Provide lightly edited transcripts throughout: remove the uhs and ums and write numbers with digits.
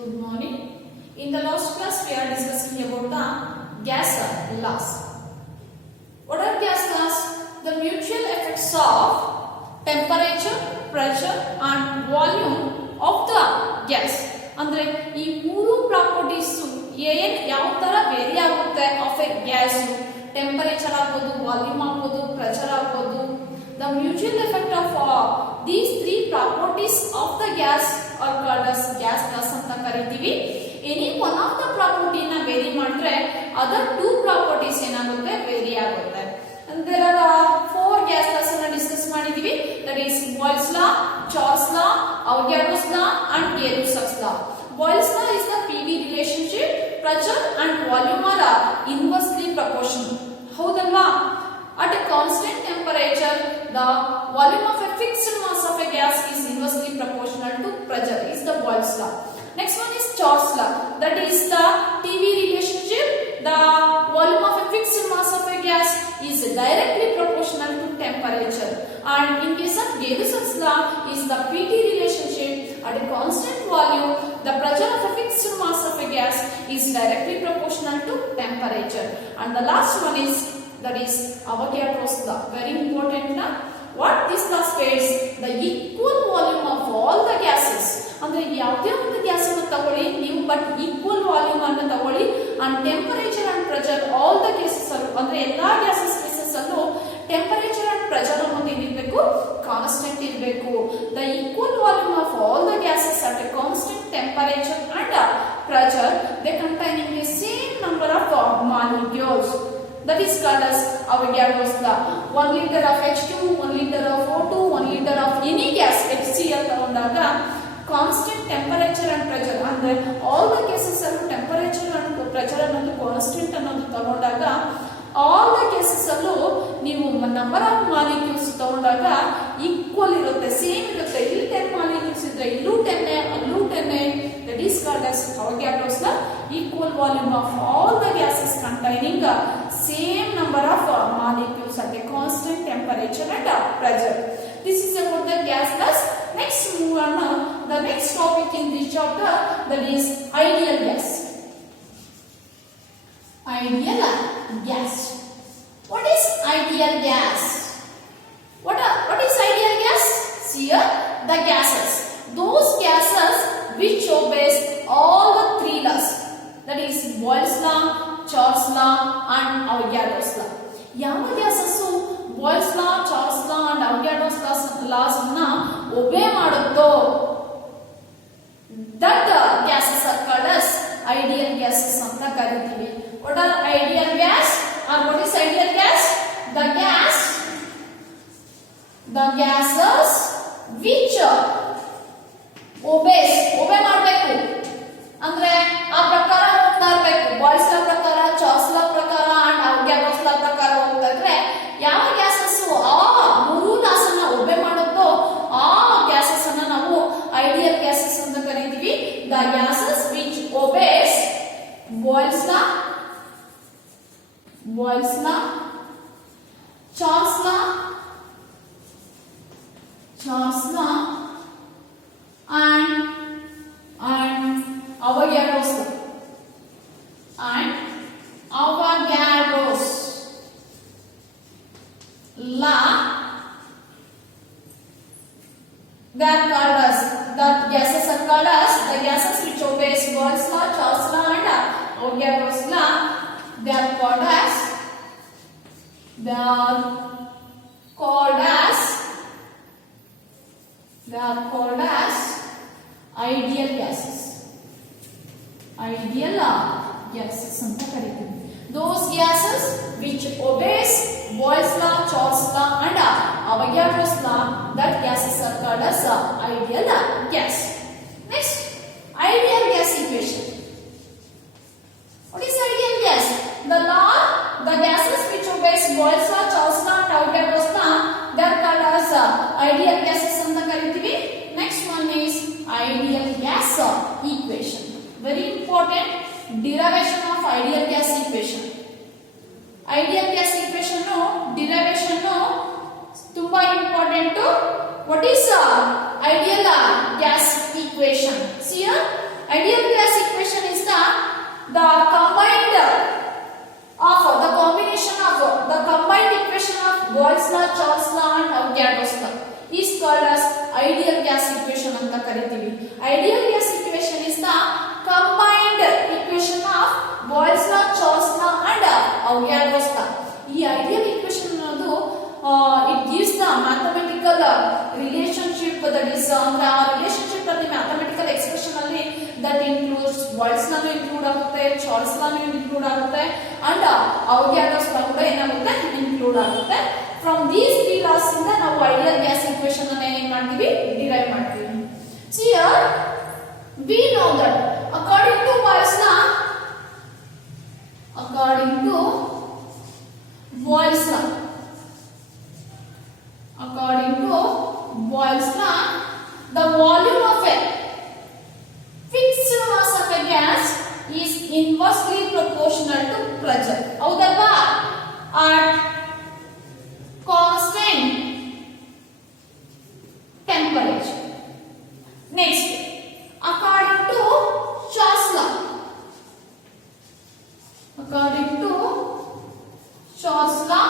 Good morning. In the last class, we are discussing about the gas laws. What are gas laws? The mutual effects of temperature, pressure, and volume of the gas. ಅಂದ್ರೆ ಈ ಮೂರು properties ಯಾವ ತರ very ಆಗುತ್ತೆ of A gas, temperature ಆಗ್ಬೋದು, volume ಆಗ್ಬೋದು, pressure ಆಗ್ಬೋದು. The mutual effect of these three properties of the gas are called as gas laws ಅಂತ ಕರಿತೀವಿ. Any one of the property ನ ವೇರಿ ಮಾಡಿದ್ರೆ other two properties ಏನಾಗುತ್ತೆ very ಆಗುತ್ತೆ. And there are four gas laws ಅನ್ನು discuss ಮಾಡಿದೀವಿ. That is Boyle's law, Charles law, Avogadro's law and Gay-Lussac's law. Boyle's law is the PV relationship. Pressure and volume are inversely proportional. ಹೌದಲ್ವಾ? At a constant temperature, the volume of a fixed mass of a gas is inversely proportional to pressure. Is the Boyle's law. Next one is Charles law. That is the TV relationship. The volume of a fixed mass of a gas is directly proportional to temperature. And in case of Gay-Lussac's law, is the PT relationship. At a constant volume, the pressure of a fixed mass of a gas is directly proportional to temperature. And the last one is that is Avogadro's law. Very important now. What this law states, the equal volume of all the gases. ಅಂದ್ರೆ ಯಾವುದೇ ಒಂದು gas ಅನ್ನು ತಗೊಳ್ಳಿ ನೀವು, but equal volume ಅನ್ನು ತಗೊಳ್ಳಿ and temperature and pressure all the cases ಅಲ್ಲೂ, ಅಂದ್ರೆ ಎಲ್ಲಾ ಗ್ಯಾಸಸ್ ಕೇಸಸ್ ಅಲ್ಲೂ ಟೆಂಪರೇಚರ್ ಅಂಡ್ ಪ್ರೆಷರ್ ಅನ್ನೋದು ಏನಿರಬೇಕು, ಕಾನ್ಸ್ಟೆಂಟ್ ಇರಬೇಕು. The equal volume of all the gases at A constant temperature and pressure, they containing the same number of molecules. That is called as Avogadro's law. 1 liter of H2, 1 liter of O2, 1 liter of any gas HCl ತಗೊಂಡಾಗ constant temperature and pressure, ಅಂದ್ರೆ all the cases ಅಲ್ಲೂ temperature and pressure ಅನ್ನೋದು constant ಅನ್ನೋದು ತಗೊಂಡಾಗ all the cases ಅಲ್ಲೂ ನೀವು number of molecules ತಗೊಂಡಾಗ equal ಇರುತ್ತೆ, ಸೇಮ್ ಇರುತ್ತೆ. ಇಲ್ಲಿ 10 ಮಾಲಿಕ್ಯೂಲ್ಸ್ ಇದ್ರೆ ಇಲ್ಲೂ 10 ಅಲ್ಲೂ 10. That is called as Avogadro's law. Equal volume of all the gases containing same number of molecules at a constant temperature and pressure. This is about the gas laws. Next move on the next topic in this chapter, that is ideal gas. Ideal gas. What is ideal gas? What is ideal gas? See here, the gases. Those gases which obeys all the three laws. That is Boyle's law, Charles law and Avogadro's law. ಯಾವ gases Boyle's law, Charles law and Avogadro's laws ಅನ್ನ obey ಮಾಡುತ್ತೋ that gases are called as ideal gases ಅಂತ ಕರಿತೀವಿ. What are ideal gas or what is ideal gas? The gases which obey ಮಾಡಬೇಕು, ಅಂದ್ರೆ ಆ ಪ್ರಕಾರ ಹೋಗ್ತಾ ಇರಬೇಕು. ಬಾಯ್ಲ್ಸ್ ಲಾ ಪ್ರಕಾರ, ಚಾರ್ಲ್ಸ್ ಲಾ ಪ್ರಕಾರ ಅಂಡ್ ಅವೋಗಾಡ್ರೋಸ್ ಲಾ ಪ್ರಕಾರ ಹೋಗ್ತಾ ಇದ್ರೆ ಯಾವ ಗ್ಯಾಸಸ್ ಆ ಮೂರು ಲಾಸ್ ಅನ್ನ ಒಬೆ ಮಾಡುತ್ತೋ ಆ ಗ್ಯಾಸಸ್ ಅನ್ನ ನಾವು ಐಡಿಯಲ್ ಗ್ಯಾಸಸ್ ಅಂತ ಕರೀತೀವಿ. The gases which obeys boils law, Charles law and Avogadro's law and Avogadro's law, they are called as, the gases are called as the gases which obeys Boyle's law, Charles law and Avogadro's law. They are called as ideal gases. Ideal gases ಅಂತ ಕರೀತೀವಿ. Those gases which obeys Boyle's law, Charles law and Avogadro's law, that gases are called as ideal gas. Next, ideal gas equation. What is ideal gas? The gases which obeys Boyle's law, Charles law and Avogadro's law, they are called as ideal gases ಅಂತ ಕರೀತೀವಿ. Next one is ideal gas equation. Very important derivation of ideal gas equation. Ideal gas equation derivation ತುಂಬಾ important. What is ideal gas equation? See here, ideal gas Avogadro's law. ಈ ideal equation ಅನ್ನೋದು it gives the mathematical relationship that is ಅಂದ್ರೆ ಆ relationship ಅಲ್ಲಿ mathematical expression ಅಲ್ಲಿ that includes Boyle's law include ಆಗುತ್ತೆ, Charles law include ಆಗುತ್ತೆ and Avogadro's law ಕೂಡ ಏನಾಗುತ್ತೆ include ಆಗುತ್ತೆ. From these three laws ಇಂದ ನಾವು ideal gas equation ಅನ್ನು ಏನು ಮಾಡ್ತೀವಿ derive ಮಾಡ್ತೀವಿ. See here we know that according to Boyle's law the volume of a fixed mass of a gas is inversely proportional to pressure. ಹೌದಲ್ವಾ? At constant temperature. Next, according to Charles law,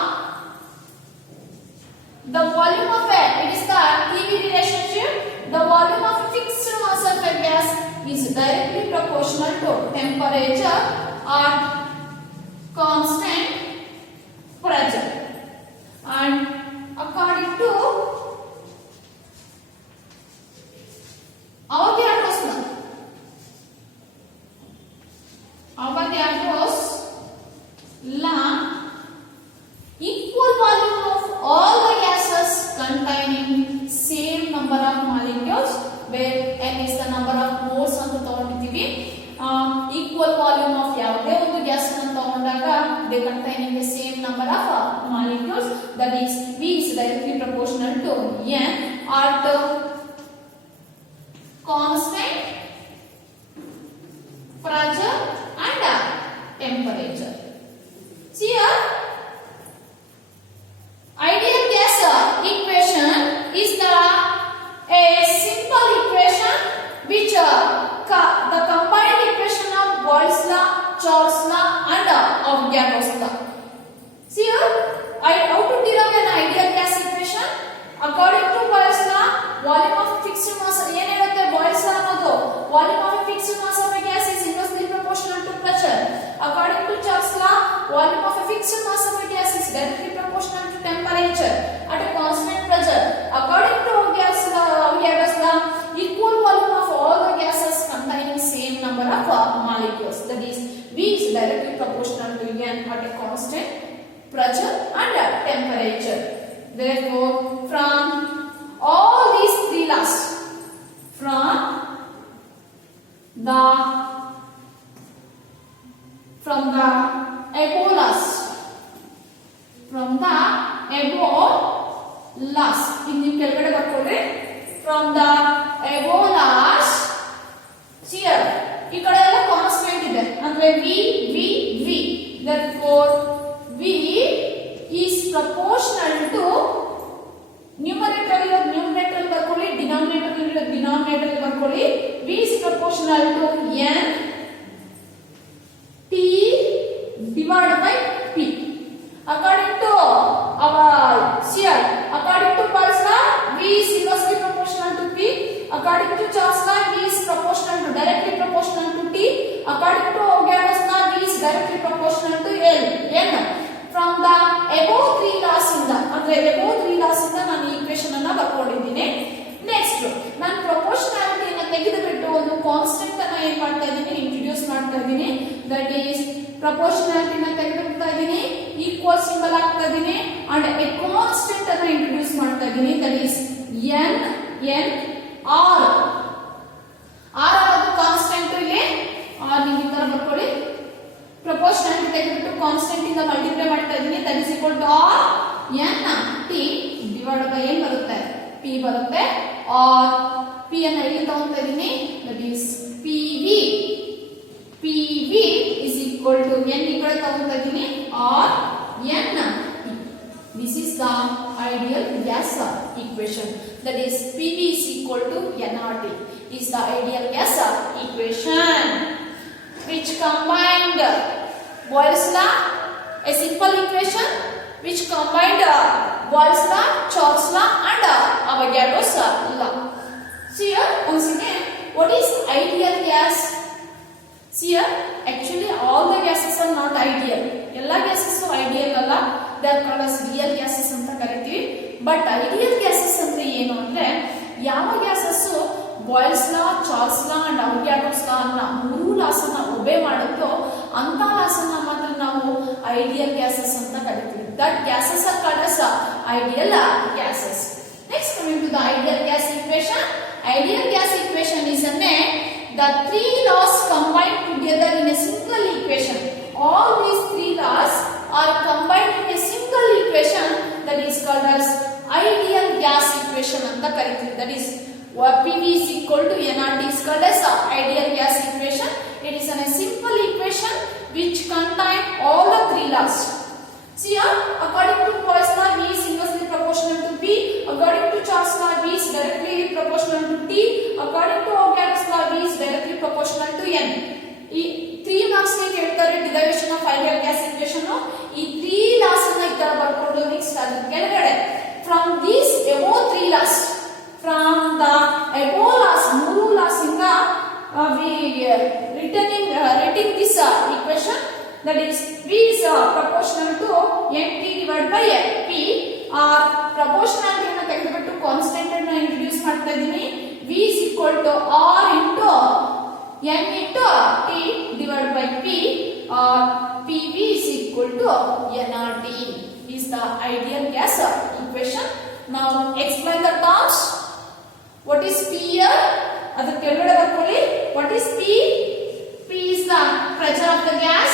the volume of a, it is the PV relationship, the volume of a fixed mass of a gas is directly proportional to temperature at constant pressure. And according to Avogadro's law, equal volume of all the gases containing same number of molecules, where n is the number of moles ಅಂತ ತಗೊಂಡಿದ್ದೀವಿ. Equal volume of ಯಾವುದೇ ಒಂದು gas ಅನ್ನು ತಗೊಂಡಾಗ they containing the same number of molecules, that is V is directly proportional to n at constant pressure and temperature. See here, ideal gas equation is a simple equation which the combined equation of Boyle's law, Charles law and Avogadro's law. See here, how to derive an ideal gas equation? According to Boyle's law, volume of fixed mass ಏನು ಹೇಳುತ್ತೆ Boyle's law ಅನ್ನೋದು volume of a fixed mass of a gas is inversely proportional to pressure. According to Charles law, volume of a fixed mass of a gas is directly proportional to temperature at a constant pressure. According to Avogadro's law, equal volume of all the gases containing same number of molecules, that is V is directly proportional to n at a constant pressure and temperature. Therefore, from all these three laws, from the above laws, ಇಲ್ಲಿ ಕೆಳಗಡೆ ಬರ್ಕೊಳ್ಳಿ. From the above laws, here ಈ ಕಡೆ ಎಲ್ಲ constant ಇದೆ ಅಂದ್ರೆ V. Therefore, V is proportional to numerator ಬರ್ಕೊಳ್ಳಿ, denominator ಬರ್ಕೊಳ್ಳಿ. V is proportional to n T divided by P. According to according to Boyle's law, V is inversely proportional to P. According to Charles law, V is directly proportional to T. According to Avogadro's law, V is directly proportional to N. From the above three laws ನಾನು ಈ equation ಅನ್ನ ಬರ್ಕೊಂಡಿದ್ದೀನಿ. Next ನಾನು proportionality ಅನ್ನು ತೆಗೆದುಬಿಟ್ಟು ಒಂದು constant ಅನ್ನ ಏನ್ ಮಾಡ್ತಾ ಇದ್ದೀನಿ, ಇಂಟ್ರೊಡ್ಯೂಸ್ ಮಾಡ್ತಾ ಇದ್ದೀನಿ. ದಟ್ ಈಸ್ ಪ್ರಪೋರ್ಷನಾಲಿಟಿ ಅನ್ನು ತೆಗೆದುಬಿಡ್ತಾ ಇದ್ದೀನಿ, ಈಕ್ವಲ್ ಸಿಂಬಲ್ ಹಾಕ್ತಾ ಇದ್ದೀನಿ ಅಂಡ್ ಎ ಕಾನ್ಸ್ಟೆಂಟ್ ಅನ್ನು ಇಂಟ್ರೊಡ್ಯೂಸ್ ಮಾಡ್ತಾ ಇದ್ದೀನಿ. ದಟ್ ಈಸ್ n r ಅನ್ನೋದು ಕಾನ್ಸ್ಟೆಂಟ್. ಇಲ್ಲಿ r ನೀವು ಈ ತರ ಬರ್ಕೊಳ್ಳಿ. ಪ್ರಪೋರ್ಷನಾಲಿಟಿ ತೆಗೆದುಬಿಟ್ಟು ಕಾನ್ಸ್ಟೆಂಟ್ ಇಂದ ಮಲ್ಟಿಪ್ಲೈ ಮಾಡ್ತಾ ಇದ್ದೀನಿ. That is equal to r n t divide by ಏನ್ ಬರುತ್ತೆ, p ಬರುತ್ತೆ. ಆರ್ p ಅನ್ನು ಇಲ್ಲಿ ತಗೊಂತಾ ಇದ್ದೀನಿ. That is pv is equal to n ಈ ಕಡೆ ತಗೊಂತಾ ಇದ್ದೀನಿ r n t. This is the ideal gas equation. That is pv is equal to nRT is the ideal gas equation which combined Boyle's law, a simple equation which combined Boyle's law, Charles law and Avogadro's law. See here once again, what is ideal gas? See here, actually all the gases are not ideal. ಎಲ್ಲ gases ideal ಅಲ್ಲ, they are called as real gases ಅಂತ ಕರಿತೀವಿ. But ideal gases ಅಂದ್ರೆ ಏನು ಅಂದ್ರೆ ಯಾವ gases Boyle's law, Charles law and Avogadro's law ಅನ್ನ ಮೂರು ಲಾಸ್ ಅನ್ನ ಒಬೆ ಮಾಡುತ್ತೋ ಅಂತ ಲಾಸ್ ಅನ್ನ ಮಾತ್ರ ನಾವು ಐಡಿಯಲ್ ಗ್ಯಾಸಸ್ ಅಂತ ಕರಿತೀವಿ. That gases are called as ideal gases. Next, coming to the ideal gas equation. Ideal gas equation is the three laws combined together in a single equation. All these three laws are combined in a single equation that is called as ideal gas equation anta karithiri. That is PV is equal to nRT is called as ideal gas equation. It is a simple equation which contain all the three laws. See here, according to Boyle's law, V is inversely proportional to P. According to Charles' law, V is directly proportional to T. According to Avogadro's law, V is directly proportional to N. ಈ 3 marks ಗೆ ಕೇಳ್ತಾರೆ derivation of ideal gas equation. ಈ 3 loss ಅನ್ನು ಈ ತರ ಬರ್ಕೊಂಡು next ಅದ್ರ ಕೆಳಗಡೆ from these above 3 loss, from the above loss ಮೂರು ಲಾಸ್ ಇಂದ we writing this equation, that is V is proportional to NT divided by P. or proportionality ಅನ್ನು ತೆಗೆದುಬಿಟ್ಟು ಕಾನ್ಸ್ಟೆಂಟ್ ಅನ್ನು ಇಂಟ್ರೊಡ್ಯೂಸ್ ಮಾಡ್ತಾ ಇದೀನಿ. V is equal to R into N into T divided by P, or PV is equal to nRT is the ideal gas equation. Now explain the terms. What is P here? ಅದರ ಕೆಳಗಡೆ ಬರ್ಕೊಳ್ಳಿ. What is P? P is the pressure of the gas.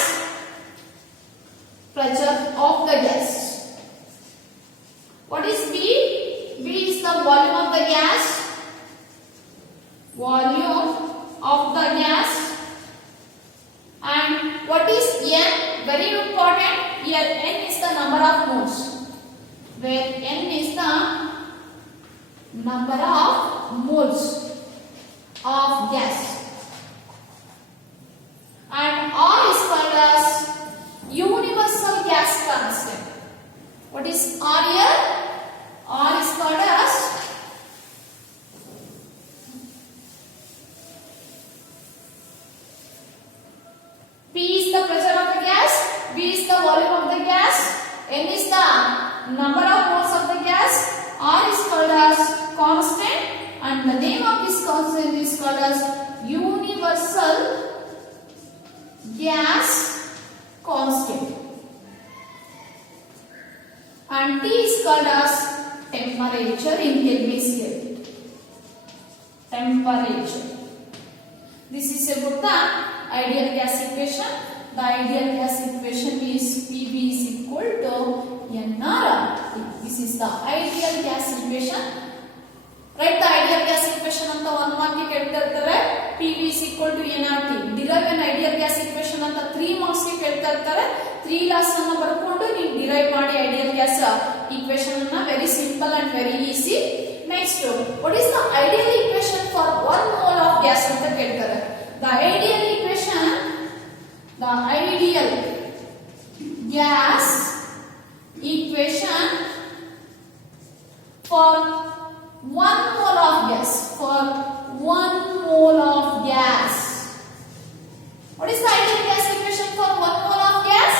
Pressure of the gas. What is V? V is the volume of the gas. Volume of the gas. And what is N? Very important. Here N is the number of moles. Where N is the number of moles of gas. And R is called as universal gas constant. What is R here? R is called as P is the pressure of the gas, V is the volume of the gas, N is the number of moles of the gas, R is called as constant, and the name of this constant is called as universal gas constant. And T is called as temperature in Kelvin scale. Temperature. This is about the ideal gas equation. The ideal gas equation is PV is equal to nRT. This is the ideal gas equation. Write the ideal gas equation ಅಂತ 1 mark ಗೆ ಕೇಳ್ತಾ ಇರ್ತಾರೆ. PV is equal to nRT. Derive an ideal gas equation ಅಂತ 3 marks ಗೆ ಕೇಳ್ತಾ ಇರ್ತಾರೆ. 3 laws ಅನ್ನು ಬರ್ಕೊಂಡು ನೀವು ಡಿರೈವ್ ಮಾಡಿ ideal gas equation ಅನ್ನ very simple and very easy. Next, what is the ideal equation for 1 mole of gas ಅಂತ ಕೇಳ್ತಾರೆ. The ideal equation, the ideal gas equation for 1 mole of gas, for 1 mole of gas. What is the ideal gas equation for 1 mole of gas?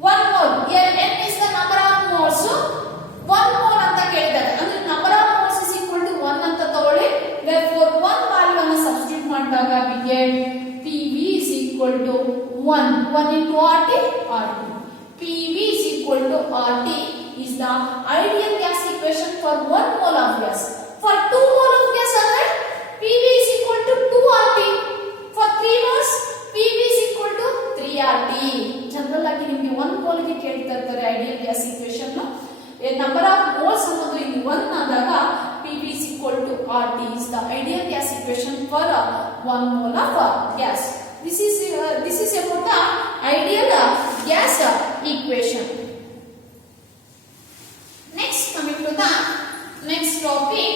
1 mole. Here N is the number of moles. 1 mole ಅಂತ ಕೇಳಿದ್ದಾರೆ. ಅಂದ್ರೆ number of moles is equal to 1 ಅಂತ ತಗೊಳ್ಳಿ. Therefore 1 value ಅನ್ನು substitute ಮಾಡಿದಾಗ we get PV is equal to 1 into RT. PV is equal to RT is the ideal gas equation for 1 mole of gas. For 2 mole of gas, PV is equal to 2 RT. For 3 moles, PV is equal to 3 RT. General ಆಗಿ ನಿಮಗೆ 1 mole ಗೆ ಕೇಳ್ತಾ ಇರ್ತಾರೆ ideal gas equation. Number of moles ಅನ್ನೋದು ಇಲ್ಲಿ 1 ಆದಾಗ PV is equal to RT is the ideal gas equation for 1 mole of gas. This is about the ideal gas equation. Next, coming to the next topic.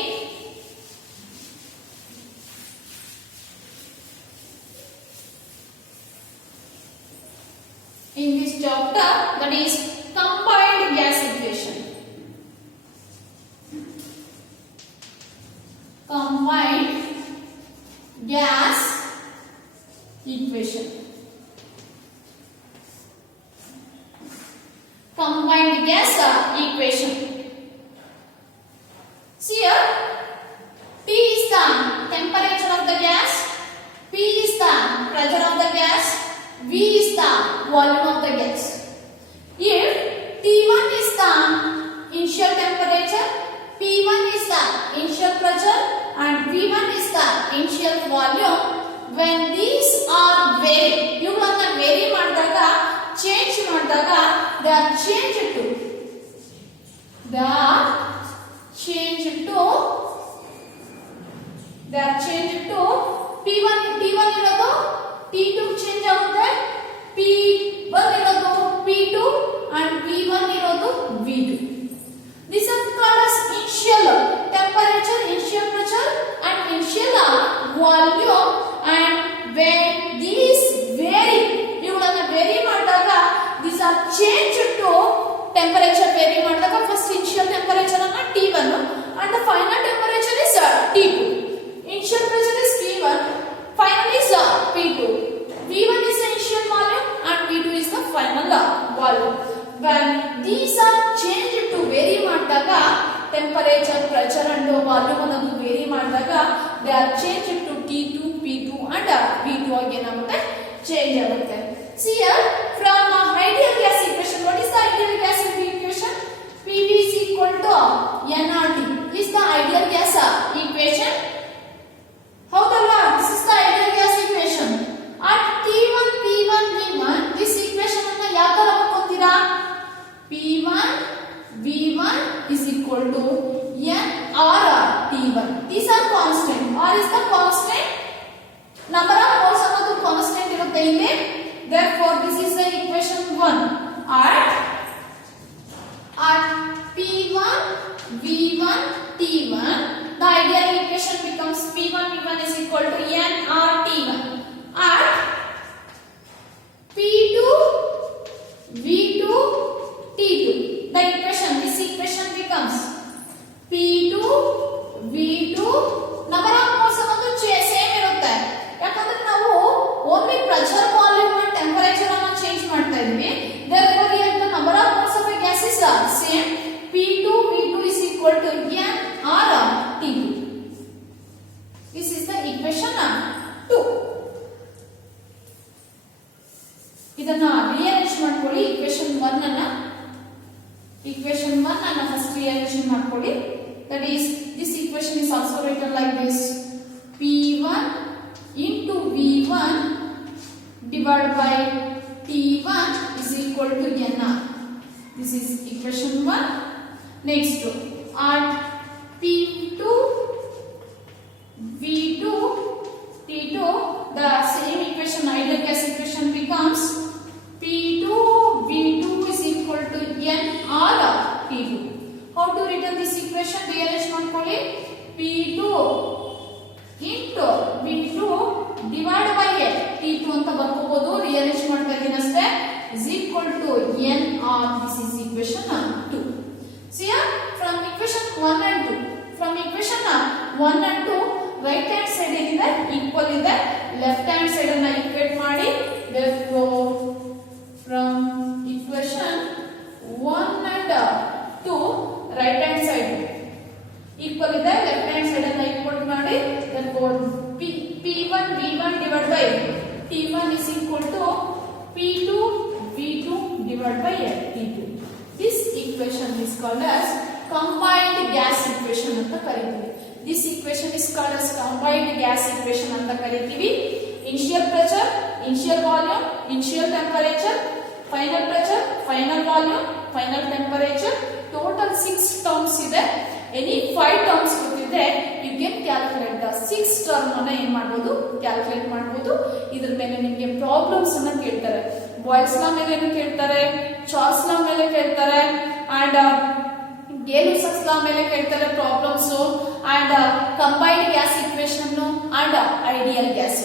In this chapter, that is combined gas equation. Combined gas equation. Combined gas equation. See here, T is the temperature of the gas, P is the pressure of the gas, V is the volume of the gas. If T1 is the initial temperature, P1 is the initial pressure and V1 is the initial volume, when these are vary, ಇವುಗಳನ್ನು vary ಮಾಡಿದಾಗ change ಮಾಡಿದಾಗ they are changed to P1 ಇರೋದು T2 change ಆಗುತ್ತೆ, P1 ಇರೋದು P2 and V1 ಇರೋದು V2. These are called as initial temperature, initial pressure and initial volume, and when these vary, ಇವುಗಳನ್ನು vary ಮಾಡಿದಾಗ these are changed to temperature vary ಮಾಡಿದಾಗ first initial temperature ಅನ್ನು T1 and the final temperature is T2. Initial pressure is P1, final is P2. V1 is the initial volume and V2 is the final volume. When these are changed to vary ಮಾಡಿದಾಗ temperature, pressure and volume ಅನ್ನೋದು vary ಮಾಡಿದಾಗ they are changed to T2, P2 and V2 again ಆಗುತ್ತೆ, change ಆಗುತ್ತೆ. See here, from ideal gas equation, what is the ideal gas equation? PV is equal to nRT is the ideal gas equation. ಹೌದಲ್ಲ, this is the ideal gas equation. At T1, P1, V1, this equation ಅನ್ನ ಯಾವ ತರ ಬರ್ಕೊಂತೀರಾ? P1, V1 is equal to n or T1. These are constant. R is the constant. Number of moles ಅನ್ನೋದು constant ಇರುತ್ತೆ ಇಲ್ಲಿ. Therefore, this is the equation 1. At P1, V1, T1, the ideal equation becomes P1, V1 is equal to n or T1. At P2, V2, T2, the equation, this equation becomes P2, V2, number of moles ಅನ್ನೋದು same ಇರುತ್ತೆ, ಯಾಕಂದ್ರೆ ನಾವು only pressure, volume and temperature ಅನ್ನು change ಮಾಡ್ತಾ ಇದ್ವಿ. Therefore, here the number of moles of a gas is same. P2, V2 is equal to n or T2. This is the equation 2. ಇದನ್ನ rearrange ಮಾಡ್ಕೊಳ್ಳಿ. equation 1 ಅನ್ನ first rearrange ಮಾಡ್ಕೊಳ್ಳಿ. That is, this equation is also written like this: P1 into V1 divided by T1 is equal to nR. This is equation 1. Next, at P2, V2, T2, the same equation, ideal gas equation becomes P2, V2 is equal to n or T2. How to written this equation? Rearrange ಮಾಡ್ಕೊಳ್ಳಿ. P2 into V2 divided by T2 ಅಂತ ಬರ್ಕೋಬಹುದು. rearrange ಮಾಡ್ತಾ ಇದ್ದೀನಿ ಅಷ್ಟೇ. is equal to n or, this is equation 2. See here, from equation 1 and 2, from equation 1 and 2, right hand side ಏನಿದೆ equal ಇದೆ, left hand side ಅನ್ನ equate ಮಾಡಿ. Therefore, from equation 1 and 2, right hand side equal ಇದೆ, left hand side ಅನ್ನ equate ಮಾಡಿ. Therefore, P1 V1 divided by T1 is equal to P2 V2 divided by T2. This equation is called as combined gas equation ಅಂತ ಕರೀತೀವಿ. This equation is called as combined gas equation ಅಂತ ಕರೀತೀವಿ. Initial pressure, initial volume, initial temperature, final pressure, final volume, final temperature, total 6 terms ಇದೆ. Any 5 terms ಗೊತ್ತಿದ್ರೆ you can calculate the 6 term ಅನ್ನ ಏನು ಮಾಡಬಹುದು, calculate ಮಾಡಬಹುದು. ಇದರ ಮೇಲೆ ನಿಮಗೆ ಪ್ರಾಬ್ಲಮ್ಸ್ ಅನ್ನ ಕೇಳ್ತಾರೆ. ಬಾಯ್ಲ್ಸ್ ಲಾ ಮೇಲೆ ಕೇಳ್ತಾರೆ, ಚಾರ್ಲ್ಸ್ ಲಾ ಮೇಲೆ ಕೇಳ್ತಾರೆ, ಅಂಡ್ ಗೇ-ಲುಸಾಕ್ಸ್ ಲಾ ಮೇಲೆ ಕೇಳ್ತಾರೆ problems, and combined gas equation and ideal gas,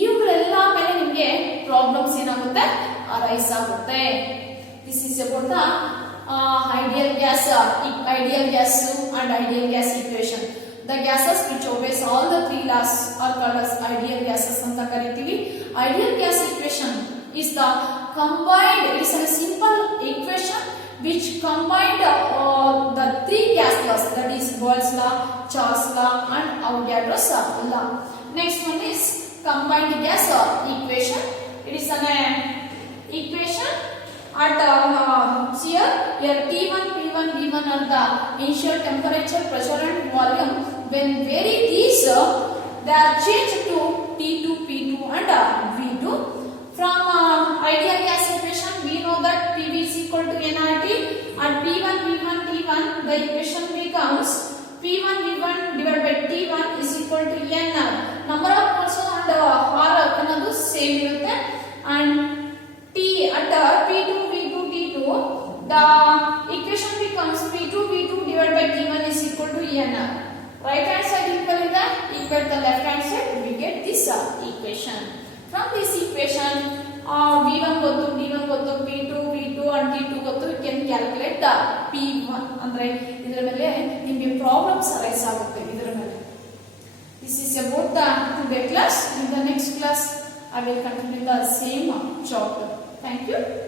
ಇವುಗಳೆಲ್ಲ ಮೇಲೆ ನಿಮಗೆ ಪ್ರಾಬ್ಲಮ್ಸ್ ಏನಾಗುತ್ತೆ, ಅರೈಸ್ ಆಗುತ್ತೆ. This is about the ideal gas and ideal gas equation. The gases which obeys all the three laws are called as ideal gases ಅಂತ ಕರಿತೀವಿ. Ideal gas equation is the combined, it is a simple equation which combined the three gas laws, that is Boyle's law, Charles law and Avogadro's law. Next one is combined gas equation. It is an equation at here T1, P1, V1 are the initial temperature, pressure and volume. When vary these, they are changed to T2, P2 and V2. From ideal gas equation, we know that PV is equal to nRT, and P1, V1, T1, the equation becomes P1, V1 divided by T1 is equal to nR. Number of moles and R ಅನ್ನೋದು same ಇರುತ್ತೆ, and T at P2, V2, T2, the equation becomes P2, V2 divided by T1 is equal to nR. Right hand side equal to the left hand side, we get this equation. From this equation, V1 ಗೊತ್ತು, D1 ಗೊತ್ತು, P2, V2 and T2 ಗೊತ್ತು, we can calculate the P1. ಅಂದ್ರೆ ಇದರ ಮೇಲೆ ನಿಮಗೆ problems arise ಆಗುತ್ತೆ ಇದರ ಮೇಲೆ. This is about the today class. In the next class, I will continue the same chapter. Thank you.